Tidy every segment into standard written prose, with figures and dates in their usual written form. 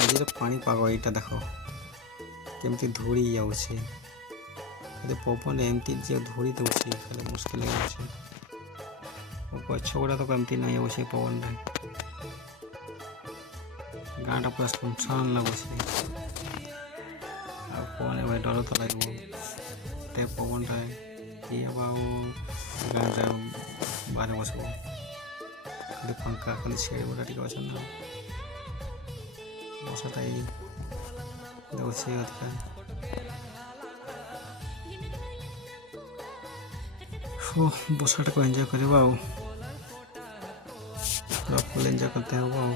ଆଜିର ପାଣିପାଗ ଏଇଟା ଦେଖ କେମିତି ଧୂଳି ଯାଉଛି। ଖାଲି ପବନ ଏମିତି ଯେ ଧୂଳି ଦେଉଛି ଖାଲି ମୁସ୍କିଲ ଲାଗୁଛି। ଗଛ ଗୁଡ଼ା ତ ଏମିତି ନାହିଁ ଆଉ ସେ ପବନରେ ଗାଁଟା ପୁରା ସୁନସାନ ଲାଗୁଛି। ଆଉ କ'ଣ ଏବେ ଡର ତ ଲାଗିବ ଏତେ ପବନଟା କିଏ ହେବ ଆଉ ଗାଁରେ ବାହାରେ ବସିବ। ଖାଲି ଫାଙ୍କା ଖାଲି ଛେଳି ଗୁଡ଼ା ଟିକେ ଅଛନ୍ତି ନା ବର୍ଷାଟା ଏଇ ଦେଉଛି ଅଧିକା। ବର୍ଷାଟାକୁ ଏନ୍ଜୟ କରିବା ଆଉ ପୁରା ଫୁଲ୍ ଏନ୍ଜୟ करते ହେବ ଆଉ।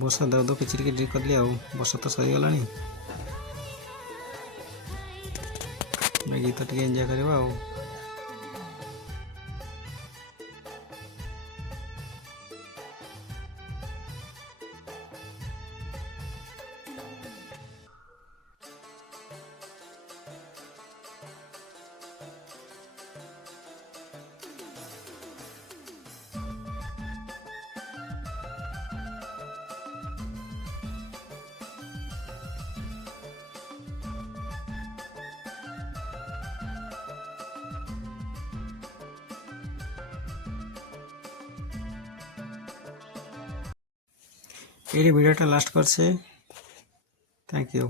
ବର୍ଷା ଦାଉ କିଛି ଟିକେ କଲି ଆଉ ବର୍ଷା ତ ସରିଗଲାଣି। ଗୀତ ଟିକେ ଏନ୍ଜୟ କରିବା ଆଉ। এই ভিডিওটা লাস্ট করছে। Thank you.